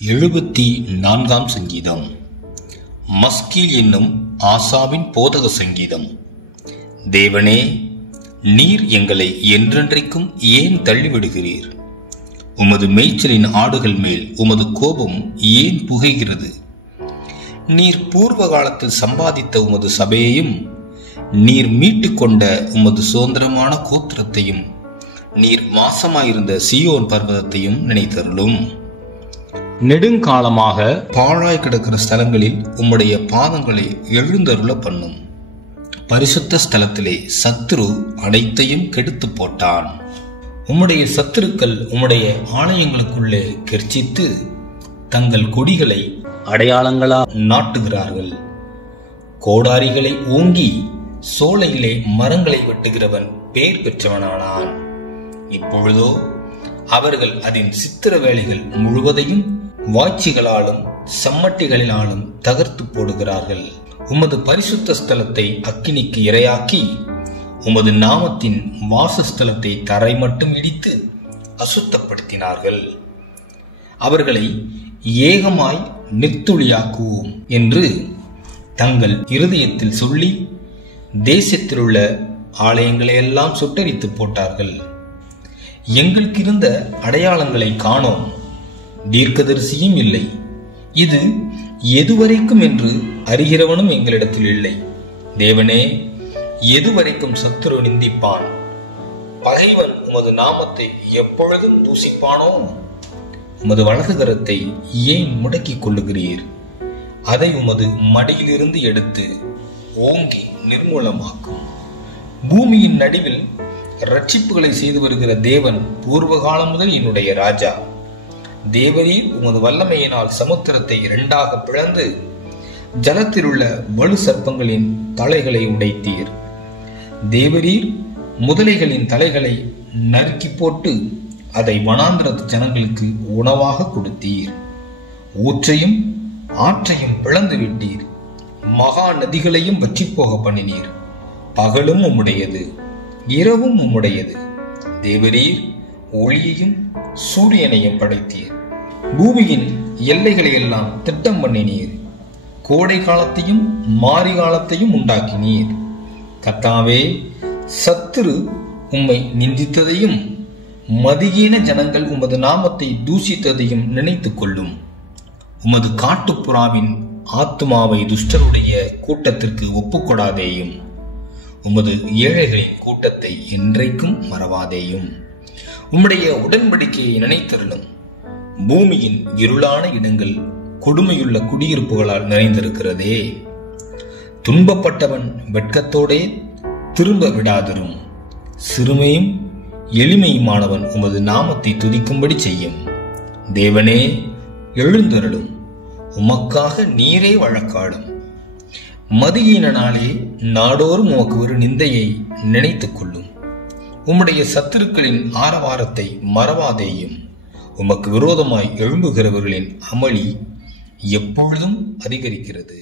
74 சங்கீதம். மஸ்கீல் என்னும் ஆசாவின் போதக சங்கீதம். தேவனே, நீர் எங்களை என்றென்றைக்கும் ஏன் தள்ளிவிடுகிறீர்? உமது மேய்ச்சலின் ஆடுகள் மேல் உமது கோபம் ஏன் புகைகிறது? நீர் பூர்வ காலத்தில் சம்பாதித்த உமது சபையையும், நீர் மீட்டுக் கொண்ட உமது சுதந்திரமான கோத்திரத்தையும், நீர் வாசமாயிருந்த சீயோன் பர்வதத்தையும் நினைத்தருளும். நெடுங்காலமாக பாழாய் கிடக்கிற ஸ்தலங்களில் உம்முடைய பாதங்களை எழுந்தருள பண்ணும். பரிசுத்த ஸ்தலத்திலே சத்துரு அனைத்தையும் கெடுத்து போட்டான். உம்முடைய சத்துருக்கள் உம்முடைய ஆலயங்களுக்குள்ளே கெர்ச்சித்து தங்கள் கொடிகளை அடையாளங்களா நாட்டுகிறார்கள். கோடாரிகளை ஓங்கி சோலையிலே மரங்களை வெட்டுகிறவன் பேர் பெற்றவனானான். இப்பொழுதோ அவர்கள் அதன் சித்திர வேலைகள் முழுவதையும் வாய்ச்சிகளாலும் சம்மட்டிகளினாலும் தகர்த்து போடுகிறார்கள். உமது பரிசுத்த ஸ்தலத்தை அக்கினிக்கு இரையாக்கி உமது நாமத்தின் வாசஸ்தலத்தை தரை மட்டும் இடித்து அசுத்தப்படுத்தினார்கள். அவர்களை ஏகமாய் நெத்துளியாக்குவோம் என்று தங்கள் இருதயத்தில் சொல்லி தேசத்தில் உள்ள ஆலயங்களையெல்லாம் சுட்டரித்து போட்டார்கள். எங்களுக்கு இருந்த அடையாளங்களை காணோம், தீர்க்கதரிசியும் இல்லை. இது எதுவரைக்கும் என்று அறிகிறவனும் எங்களிடத்தில் இல்லை. தேவனே, எதுவரைக்கும் சத்துரு நிந்திப்பான்? பகைவன் உமது நாமத்தை எப்பொழுதும் தூசிப்பானோ? உமது வலது கரத்தை ஏன் முடக்கிக் கொள்ளுகிறீர்? அதை உமது மடியிலிருந்து எடுத்து ஓங்கி நிர்மூலமாக்கும். பூமியின் நடுவில் ரட்சிப்புகளை செய்து வருகிற தேவன் பூர்வ காலம் முதல் என்னுடைய ராஜா. தேவரீர் உமது வல்லமையினால் சமுத்திரத்தை இரண்டாக பிளந்து ஜலத்தில் உள்ள வலு சர்ப்பங்களின் தலைகளை உடைத்தீர். தேவரீர் முதலைகளின் தலைகளை நறுக்கி போட்டு அதை வனாந்திரத்து ஜனங்களுக்கு உணவாக கொடுத்தீர். ஊற்றையும் ஆற்றையும் பிளந்து விட்டீர். மகா நதிகளையும் வற்றி போக பண்ணினீர். பகலும் உம்முடையது, இரவும் உம்முடையது. தேவரீர் ஒளியையும் சூரியனையும் படைத்தீர். பூமியின் எல்லைகளை எல்லாம் திட்டம் பண்ணினீர். கோடை காலத்தையும் மாரி காலத்தையும் உண்டாக்கினீர். கர்த்தாவே, சத்துரு உம்மை நிந்தித்ததையும் மதியீன ஜனங்கள் உமது நாமத்தை தூஷித்ததையும் நினைத்துக் கொள்ளும். உமது காட்டுப்புறாவின் ஆத்துமாவை துஷ்டருடைய கூட்டத்திற்கு ஒப்புக்கொடாதேயும். உமது ஏழைகளின் கூட்டத்தை என்றைக்கும் மறவாதேயும். உம்முடைய உடன்படிக்கையை நினைத்தருளும். பூமியின் இருளான இடங்கள் கொடுமையுள்ள குடியிருப்புகளால் நிறைந்திருக்கிறதே. துன்பப்பட்டவன் வெட்கத்தோடே திரும்ப விடாதிரும். சிறுமையும் எளிமையுமானவன் உமது நாமத்தை துதிக்கும்படி செய்யும். தேவனே, எழுந்தருளும். உமக்காக நீரே வழக்காடும். மதியீனாலே நாடோறும் உமக்கு ஒரு நிந்தையை நினைத்துக் கொள்ளும். உம்முடைய சத்துருக்களின் ஆரவாரத்தை மறவாதேயும். உமக்கு விரோதமாய் எழும்புகிறவர்களின் அமளி எப்பொழுதும் அதிகரிக்கிறது.